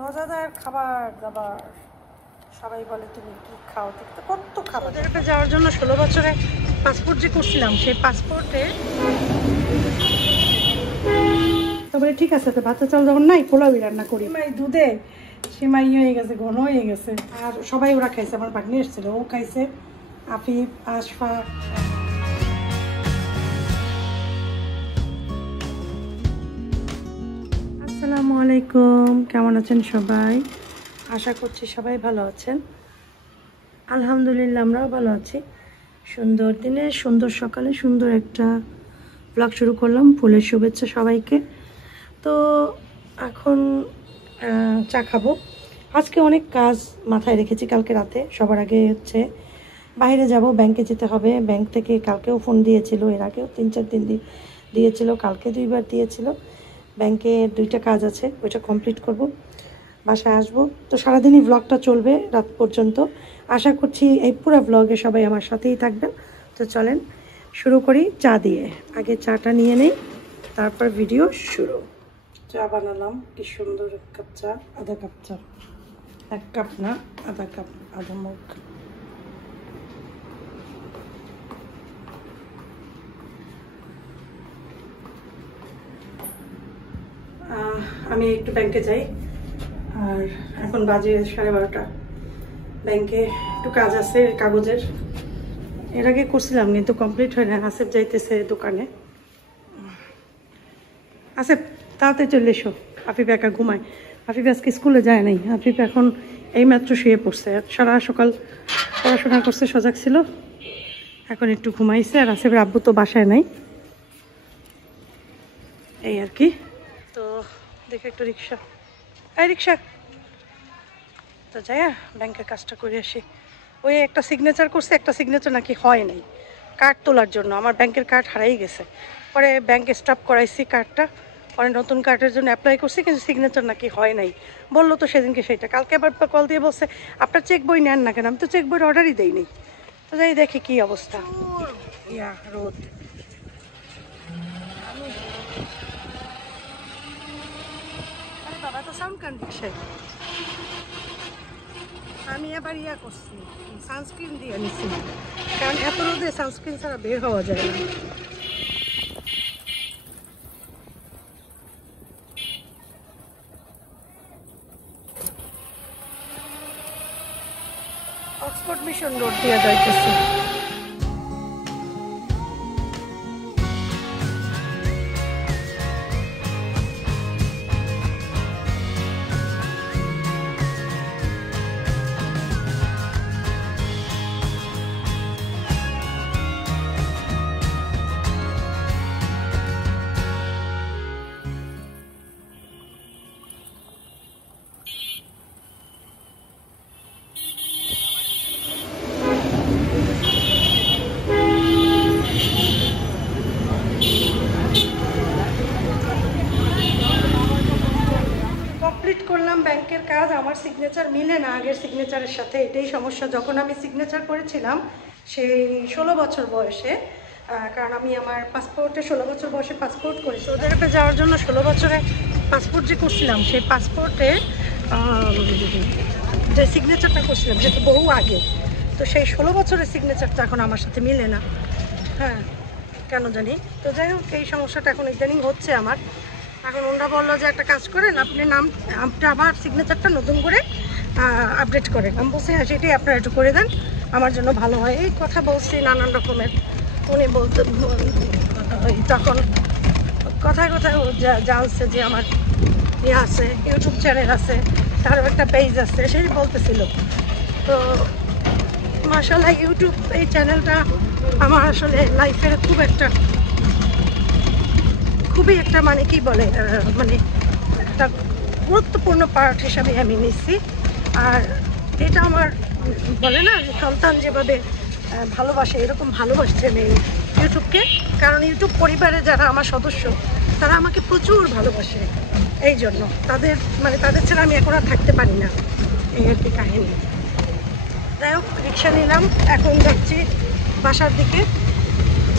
মজাদার খাবার দাবার সবাই বলে তুমি কি খাও, তো কত খাবার। ওদেরকে যাওয়ার জন্য 16 বছরে পাসপোর্ট যে করছিলাম সেই পাসপোর্টে তবে ঠিক আছে, তো ভাতের চাল যখন নাই পোলাওই রান্না করি। মাই দুধে সেমাই হয়ে গেছে, ঘন হয়ে গেছে। আর সবাই ওরা খাইছে, আমার ভাগ্নি এসেছিল, ও খাইছে, আফিফ, আশফাক। আসসালামু আলাইকুম, কেমন আছেন সবাই? আশা করছি সবাই ভালো আছেন। আলহামদুলিল্লাহ আমরাও ভালো আছি। সুন্দর দিনে সুন্দর সকালে সুন্দর একটা ব্লগ শুরু করলাম। ফুলের শুভেচ্ছা সবাইকে। তো এখন চা খাবো। আজকে অনেক কাজ মাথায় রেখেছি কালকে রাতে। সবার আগে হচ্ছে বাইরে যাব, ব্যাংকে যেতে হবে। ব্যাংক থেকে কালকেও ফোন দিয়েছিল, এর আগেও 3-4 দিন দিয়েছিল, কালকে 2বার দিয়েছিল। ব্যাংকে 2টা কাজ আছে, ওইটা কমপ্লিট করব, বাসায় আসবো। তো সারাদিনই ব্লগটা চলবে রাত পর্যন্ত। আশা করছি এই পুরো ব্লগে সবাই আমার সাথেই থাকবেন। তো চলেন শুরু করি চা দিয়ে। আগে চাটা নিয়ে নেই, তারপর ভিডিও শুরু। চা বানালাম, কি সুন্দর, 1 কাপ চা, আধা কাপ চা, 1 কাপ না, আধা কাপ, আধা মগ। আমি একটু ব্যাংকে যাই, আর এখন বাজে 12:30। ব্যাংকে একটু কাজ আছে কাগজের, এর আগে করছিলাম কিন্তু কমপ্লিট হয় না। আসেফ যাইতেছে দোকানে। আসেফ তাড়াতাড়ি চলে এসো, আফিফ একা ঘুমায়। আফিফ আজকে স্কুলে যায় নাই, আফিফ এখন এই মাত্র শুয়ে পড়ছে। সারা সকাল পড়াশোনা করছে, সজাগ ছিল, এখন একটু ঘুমাইছে। আর আসেফের আব্বু তো বাসায় নাই, এই আর কি। তো দেখে একটু রিক্সা, এই রিক্সা। তো যাই ব্যাংকের কাজটা করে আসি। ওই একটা সিগনেচার করছে, একটা সিগনেচার নাকি হয় নাই কার্ড তোলার জন্য। আমার ব্যাংকের কার্ড হারাই গেছে, পরে ব্যাংকে স্টপ করাইছি কার্ডটা, পরে নতুন কার্ডের জন্য অ্যাপ্লাই করছি, কিন্তু সিগনেচার নাকি হয় নাই। বললো তো সেদিনকে সেইটা। কালকে আবার কল দিয়ে বলছে আপনার চেক বই নেন না কেন? আমি তো চেক বইয়ের অর্ডারই দেইনি। তো যাই দেখি কি অবস্থা। ইয়া রোদ, বাবা তো সাউন্ড কন্ডিশন। আমি আবার ইয়া করছি, সানস্ক্রিন দিয়ে নিছি, কারণ এত রোদে সানস্ক্রিন ছাড়া বের হওয়া যায় না। অক্সফোর্ড মিশন রোড দিয়ে যাইতেছি। করলাম ব্যাংকের কাজ, আমার সিগনেচার মিলে না আগের সিগনেচারের সাথে, এটাই সমস্যা। যখন আমি সিগনেচার করেছিলাম সেই 16 বছর বয়সে, কারণ আমি আমার পাসপোর্টে 16 বছর বয়সে পাসপোর্ট করেছি। ওদের একটা যাওয়ার জন্য 16 বছরে পাসপোর্ট যে করছিলাম সেই পাসপোর্টে যে সিগনেচারটা করছিলাম সেটা বহু আগে। তো সেই 16 বছরের সিগনেচারটা এখন আমার সাথে মিলে না, হ্যাঁ কেন জানি। তো যাই হোক, এই সমস্যাটা এখন ইদানিং হচ্ছে আমার। এখন ওনারা বললো যে একটা কাজ করেন, আপনি নামটা আবার সিগনেচারটা নতুন করে আপডেট করেন। আমি বলছি হ্যাঁ সেটাই আপনারা একটু করে দেন, আমার জন্য ভালো হয়। এই কথা বলছি নানান রকমের। উনি বলতে তখন কথায় কথায় জানছে যে আমার ইয়ে আছে, ইউটিউব চ্যানেল আছে, তারও একটা পেজ আছে, সেই বলতেছিল। তো মাশাআল্লাহ ইউটিউব এই চ্যানেলটা আমার আসলে লাইফের খুবই একটা মানে কি বলে, মানে একটা গুরুত্বপূর্ণ পার্ট হিসাবে আমি নিচ্ছি। আর এটা আমার বলে না সন্তান যেভাবে ভালোবাসে, এরকম ভালোবাসছে আমি ইউটিউবকে। কারণ ইউটিউব পরিবারে যারা আমার সদস্য তারা আমাকে প্রচুর ভালোবাসে, এই জন্য তাদের ছাড়া আমি এখন আর থাকতে পারি না, এই আর কি কাহিনী। যাই হোক, রিক্সা নিলাম, এখন যাচ্ছি বাসার দিকে।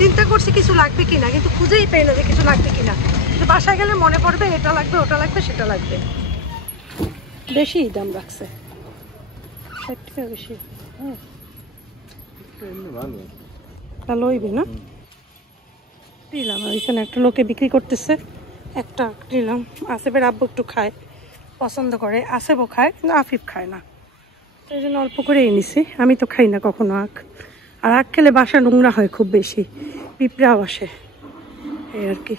চিন্তা করছি কিছু লাগবে কিনা, কিন্তু খুঁজেই পাই না যে কিছু লাগবে কিনা। কিন্তু বাসায় গেলে মনে পড়বে এটা লাগবে, ওটা লাগবে, সেটা লাগবে। বেশি দাম রাখছে, 60 টাকা বেশি। হ্যাঁ ভালো হইবে না? দিলাম ওইখানে একটা লোকে বিক্রি করতেছে, একটা দিলাম। আসিফের আব্বু একটু খায়, পছন্দ করে। আসিফও খায় কিন্তু আফিফ খায় না, তো এই জন্য অল্প করেই নিছি। আমি তো খাই না কখনো আখ, আর আখ খেলে বাসা নোংরা হয় খুব বেশি, পিঁপড়াও আসে, এই আর কি।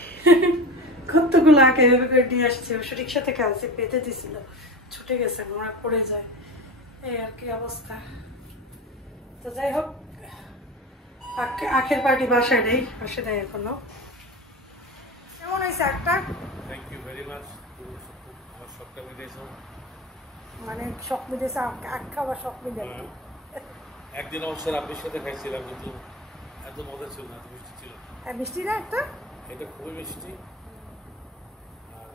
কতগুলো আখ এভাবে করে দিয়ে আসছে, ওই রিক্সা থেকে আসে পেতে দিছিল, ছুটে গেছে, নোংরা পড়ে যায়, এই আর কি অবস্থা। তো যাই হোক, আখের পার্টি বাসায় নেই, আসে নাই এখনো। কেমন হয়েছে আখটা? Thank you very much. আমার শখটা মিটেছো, মানে শখ মিটেছে, আখ খাওয়ার শখ মিটে। একদিন অবসর আপনার সাথে খাইছিলাম, কিন্তু এত মজা ছিল না, এত মিষ্টি ছিল। মিষ্টি না একটা? এটা খুবই মিষ্টি। আর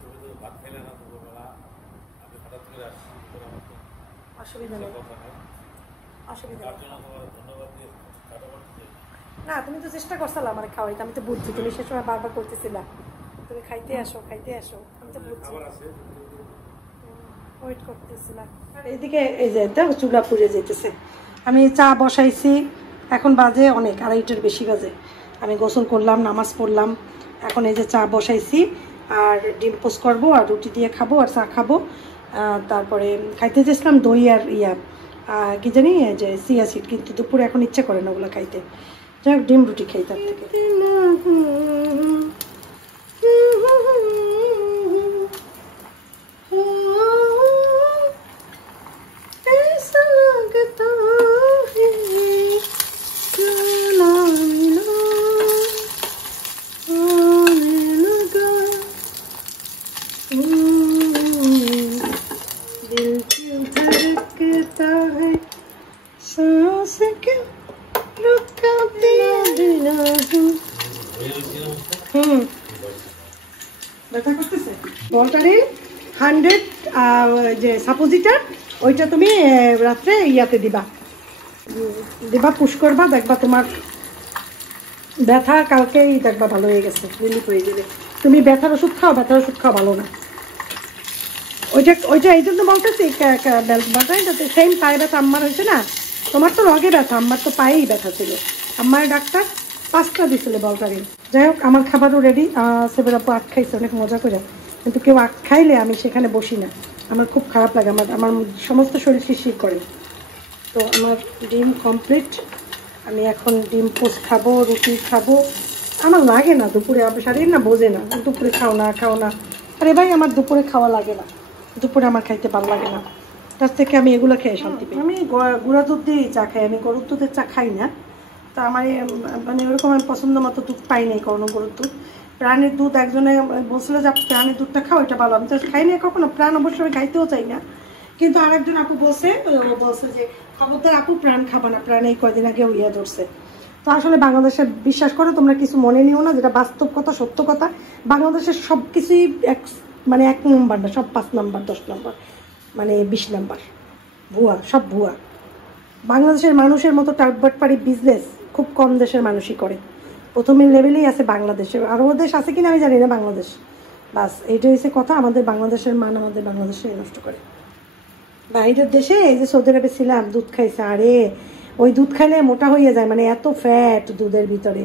তুমি তো ভাত খাইলে না দুপুরবেলা, আমি হঠাৎ করে আসছি, আমার তো অসুবিধা নেই, কথা নেই। অসুবিধা তার নেই। জন্য তোমার ধন্যবাদ দিয়ে কাটাবার চাই। না তুমি তো চেষ্টা করছিলা আমার খাওয়াইতে, আমি তো বুঝছি তুমি সে সময় বারবার করতেছিলা তুমি খাইতে আসো খাইতে আসো, আমি তো বুঝছি, খাবার আছে, ওয়েট করতেছিলাম। এইদিকে এই যে চুলা পুড়ে যেতেছে, আমি চা বসাইছি, এখন বাজে অনেক, 2:30টার বেশি বাজে। আমি গোসল করলাম, নামাজ পড়লাম, এখন এই যে চা বসাইছি, আর ডিম পোস্ট করবো, আর রুটি দিয়ে খাবো, আর চা খাবো। তারপরে খাইতে চেয়েছিলাম দই আর কি জানি যে চিয়া সিড, কিন্তু দুপুরে এখন ইচ্ছে করে না ওগুলো খাইতে। যাই হোক ডিম রুটি খাই তার থেকে। ভলটারিন 100 যে সাপোজিটার, ওইটা তুমি রাত্রে ইয়াতে দিবা পুশ করবা, দেখবা তোমার ব্যথা কালকেই দেখবা ভালো হয়ে গেছে, রিলিফ হয়ে যাবে। তুমি ব্যথার ওষুধ খাও, ব্যথার ওষুধ খাওয়া ভালো না। ওইটা এই জন্য বলতেছি, সেম পায়ে ব্যথা আম্মার হয়েছে না, তোমার তো লগে ব্যথা, আমার তো পায়েই ব্যথা ছিল। আমার ডাক্তার 5টা দিছিল ভলটারিন। যাই হোক আমার খাবারও রেডি। সেবার আপু আখ খাইছে অনেক মজা করে, কিন্তু কেউ আখ খাইলে আমি সেখানে বসি না, আমার খুব খারাপ লাগে, আমার সমস্ত শরীর শিরশির করে। তো আমার ডিম কমপ্লিট, আমি এখন ডিম পোস্ট খাবো, রুটি খাবো। আমার লাগে না দুপুরে, শরীর না বোঝে না, দুপুরে খাও না। আরে ভাই আমার দুপুরে খাওয়া লাগে না, দুপুরে আমার খাইতে ভালো লাগে না, তার থেকে আমি এগুলো খেয়ে শান্তি পাই। আমি গুঁড়া দুধ দিয়েই চা খাই, আমি গরুর দুধের চা খাই না। তা আমার মানে ওরকম আমি পছন্দ মতো দুধ পাই নাই কোনো, গরুর দুধ। প্রাণীর দুধ একজনে বলছিল যে প্রাণীর দুধটা খাও, এটা ভালো। আমি তো খাই না কখনো, প্রাণ অবশ্যই আমি খাইতেও চাই না, কিন্তু আরেকজন আপু বলছে যে খবরদার আপু প্রাণ খাবা না, প্রাণ এই কয়দিন আগেও ধরছে। তো আসলে বাংলাদেশে বিশ্বাস করো তোমরা কিছু মনে নিও না, যেটা বাস্তব কথা, সত্য কথা। বাংলাদেশের সব কিছুই মানে 1 নম্বর না, সব 5 নম্বর 10 নম্বর, মানে 20 নম্বর ভুয়া, সব ভুয়া। বাংলাদেশের মানুষের মতো টার্টবাটপাড়ি বিজনেস খুব কম দেশের মানুষই করে। প্রথমের লেভেলেই আছে বাংলাদেশে, আরও দেশ আছে কিনা আমি জানি না, বাংলাদেশ বাস এইটা হচ্ছে কথা। আমাদের বাংলাদেশের মান আমাদের বাংলাদেশে নষ্ট করে। বাইরের দেশে এই যে সৌদি আরবে ছিলাম, দুধ খাইছে, আরে ওই দুধ খাইলে মোটা হয়ে যায়, মানে এত ফ্যাট দুধের ভিতরে,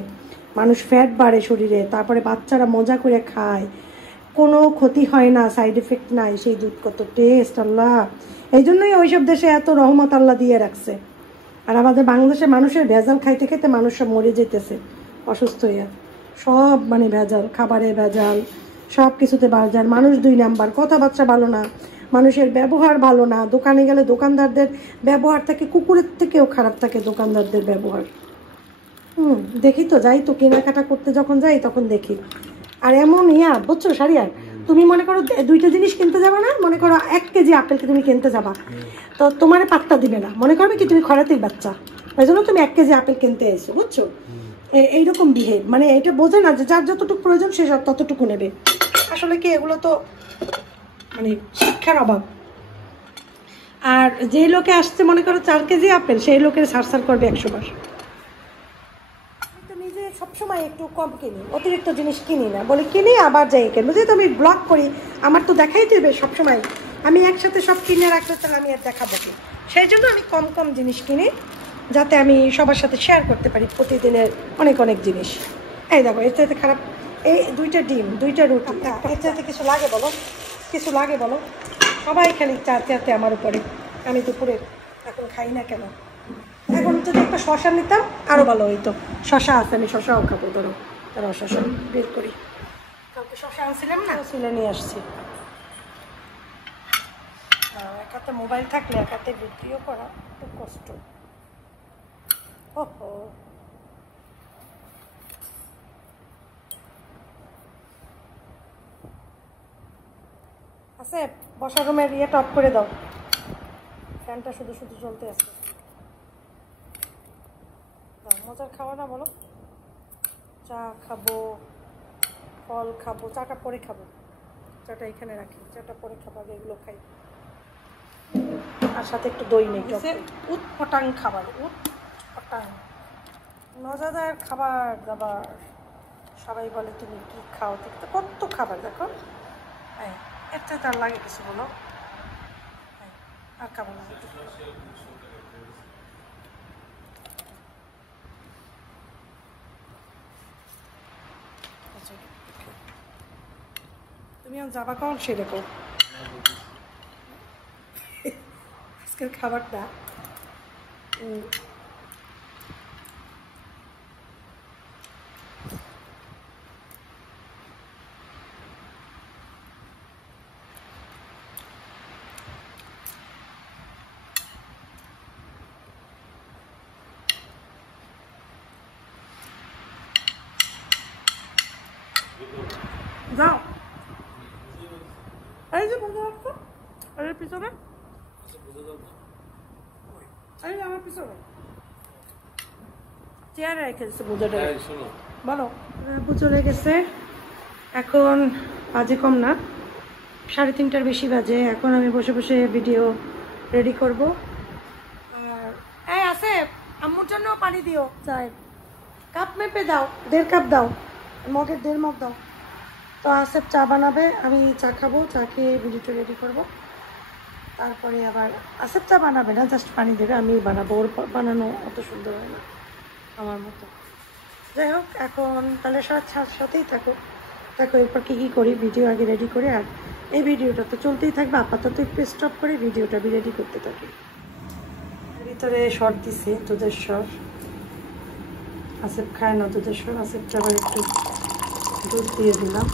মানুষ ফ্যাট বাড়ে শরীরে। তারপরে বাচ্চারা মজা করে খায়, কোনো ক্ষতি হয় না, সাইড এফেক্ট নাই, সেই দুধ কত টেস্ট আল্লাহ। এই জন্যই ওইসব দেশে এত রহমত আল্লাহ দিয়ে রাখছে। আর আমাদের বাংলাদেশের মানুষের ভেজাল খাইতে খাইতে মানুষ সব মরে যেতেছে অসুস্থ হইয়া, সব মানে ভেজাল, খাবারে ভেজাল, সব কিছুতে ভেজাল। মানুষ 2 নাম্বার, কথাবার্তা ভালো না, মানুষের ব্যবহার ভালো না। দোকানে গেলে দোকানদারদের ব্যবহার থাকে কুকুরের থেকেও খারাপ থাকে দোকানদারদের ব্যবহার। দেখি তো, যাই তো কেনাকাটা করতে যখন যাই তখন দেখি। আর এমন বুঝছো শাড়িয়ার, তুমি মনে করো 2টা জিনিস কিনতে যাবা না, মনে করো 1 কেজি আপেলকে তুমি কিনতে যাবা, তো তোমার পাত্তা দিবে না, মনে করবে কি তুমি খরাতির বাচ্চা, ওই জন্য তুমি 1 কেজি আপেল কিনতে এসো, বুঝছো? এইরকম বিহেভ, মানে এটা বোঝে না যে যার যতটুকু প্রয়োজন সে ততটুকু নেবে। আসলে কি এগুলো তো মানে শিক্ষার অভাব। আর যে লোকে আসছে মনে করো 4 কেজি আপেল, সেই লোকের সার করবে 100 বার। তো নিজে সবসময় একটু কম কিনি, অতিরিক্ত জিনিস কিনি না, বলি কিনি আবার যাই কিনবো, যেহেতু আমি ব্লগ করি আমার তো দেখাই দেবে সবসময়, আমি একসাথে সব কিনে রাখতে তাহলে আমি আর দেখাবো কি, সেই জন্য আমি কম কম জিনিস কিনি যাতে আমি সবার সাথে শেয়ার করতে পারি প্রতিদিনের অনেক অনেক জিনিস। এই দেখো এর চাইতে খারাপ, এই 2টা ডিম 2টা রুটি, এর চাইতে কিছু লাগে বলো, কিছু লাগে বলো? সবাই খালি চাতে আমার উপরে, আমি দুপুরে এখন খাই না কেন? এখন যদি একটা শশা নিতাম আরও ভালো হইতো, শশা আছে আমি শশাও খাবো, ধরো তারা শশা বের করি, কালকে শশা আনছিলাম না, ছিলে নিয়ে আসছি। এক হাতে মোবাইল থাকলে এক হাতে ভিডিও করা একটু কষ্ট। ওহো আছে, বসার রুমের ইয়েটা অফ করে দাও, ফ্যানটা শুধু শুধু চলতে আছে। মজার খাওয়া না বলো, চা খাবো, ফল খাবো, চাটা পরে খাবো, চাটা এখানে রাখি, চাটা পরে খাবো, আগে এগুলো খাই, আর সাথে একটু দই নেই। উৎপটাং খাবার, উৎপটাং মজাদার খাবার দাবার, সবাই বলে তুমি কি খাও, দেখতে কত খাবার দেখো। হ্যাঁ এর চাইতে আর লাগে কিছু বলো, আর খাবো না। তুমি আর যাবা কখন সেরকম আজকের খাবারটা যাও, এই যে বন্ধু রাখতো এর পিছনে, এই আমার পিছনে চেয়ারে রেখেছে বুঝাটা, বলো আপু চলে গেছে, এখন বাজে কম না 3:30টার বেশি বাজে, এখন আমি বসে বসে ভিডিও রেডি করব। আর এই আছে আম্মুর জন্য পানি দিও, চাই কাপ মেপে দাও, 1.5 কাপ দাও, মগের 1.5 মগ দাও। তো আসেফ চা বানাবে, আমি চা খাবো, চা খেয়ে ভিডিওটা রেডি করবো, তারপরে আবার আসেফ চা বানাবে না, জাস্ট পানি দেবে, আমি বানাবো, ওর বানানো অত সুন্দর হয় না আমার মতো। যাই হোক এখন তাহলে সাথেই থাকো, দেখো এরপর কী করি, ভিডিও আগে রেডি করে, আর এই ভিডিওটা তো চলতেই থাকবে, আপাতত একটু স্টপ করে ভিডিওটা রেডি করতে থাকি। ভিতরে সর দিছি দুধের সর, আসেফ খায় না দুধের সর, আসেফটা আবার একটু দুধ দিয়ে দিলাম।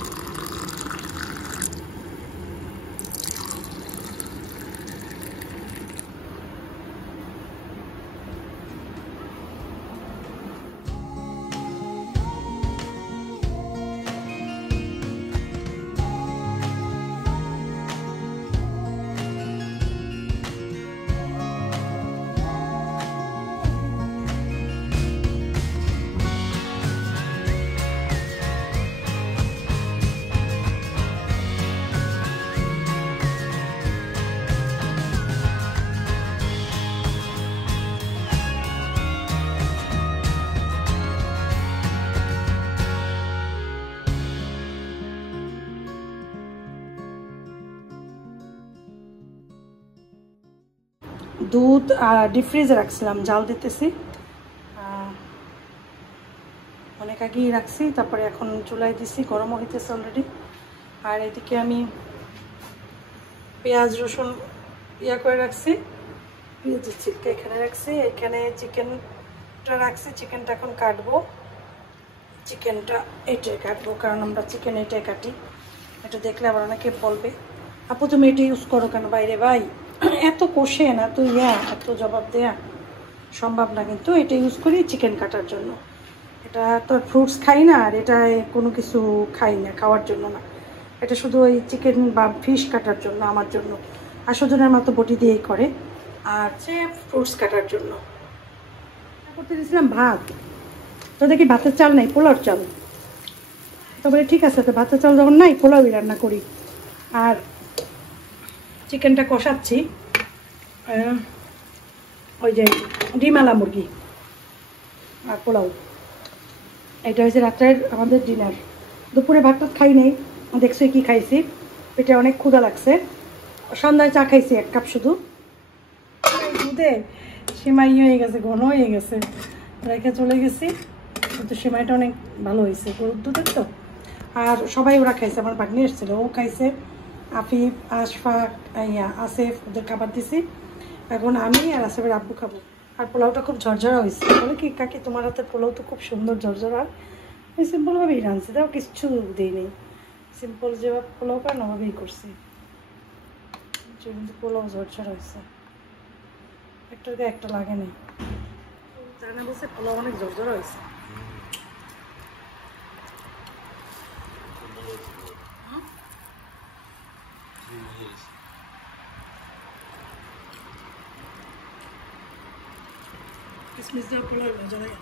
দুধ ডিপ ফ্রিজে রাখছিলাম, জাল দিতেছি, অনেক আগেই রাখছি, তারপরে এখন চুলায় দিছি, গরমও হইতেছে অলরেডি। আর এদিকে আমি পেঁয়াজ রসুন করে রাখছি, পেঁয়াজের চিপকে এখানে রাখছি, এখানে চিকেনটা রাখছি, চিকেনটা এখন কাটবো, চিকেনটা এটাই কাটবো, কারণ আমরা চিকেন এটাই কাটি, এটা দেখলে আবার অনেকে বলবে আপু তুমি এটা ইউজ করো কেন বাইরে, ভাই এত কষে না, এত এত জবাব দেয়া সম্ভব না, কিন্তু এটা ইউজ করি চিকেন কাটার জন্য, এটা তো ফ্রুটস খাই না, আর এটা কোনো কিছু খাই না, খাওয়ার জন্য না, এটা শুধু ওই চিকেন বা ফিশ কাটার জন্য, আমার জন্য, আর সুজনের মতো বটি দিয়েই করে, আর সে ফ্রুটস কাটার জন্য। করতে দিয়েছিলাম ভাত, তো দেখি ভাতের চাল নাই, পোলাওর চাল, তবে ঠিক আছে, তো ভাতের চাল যখন নাই পোলাওই রান্না করি। আর চিকেনটা কষাচ্ছি, ওই যে ডিমালা মুরগি আর পোলাও, এটা হচ্ছে রাত্রের আমাদের ডিনার। দুপুরে ভাত টাত খাই নাই, দেখছি কি খাইছি, পেটে অনেক ক্ষুধা লাগছে। সন্ধ্যায় চা খাইছি 1 কাপ শুধু। দুধে সেমাই হয়ে গেছে, ঘন হয়ে গেছে, রেখে চলে গেছি। কিন্তু সেমাইটা অনেক ভালো হয়েছে গরুর দুধের তো। আর সবাই ওরা খাইছে, আমার ভাগ্নি এসেছিল, ও খাইছে, আফিফ, আশফাক, আসিফ, ওদের খাবার দিছি। এখন আমি আর আসিফের আব্বু খাবো। আর পোলাওটা খুব ঝরঝরা হয়েছে। বলে কি কাকি তোমার হাতের পোলাও তো খুব সুন্দর ঝরঝরা। আমি সিম্পলভাবেই রাঁধছি, তাও কিচ্ছু দিইনি, সিম্পল যেভাবে পোলাও করেন ওভাবেই করছি। কিন্তু পোলাও ঝরঝরা হয়েছে, একটা দিয়ে একটা লাগে না। জানা বলছে পোলাও অনেক ঝরঝরা হয়েছে। কিসমিস দিয়ে পোলাও মজা লাগে,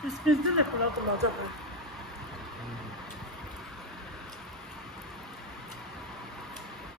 কিসমিস দিলে পোলাও তো মজা হয়।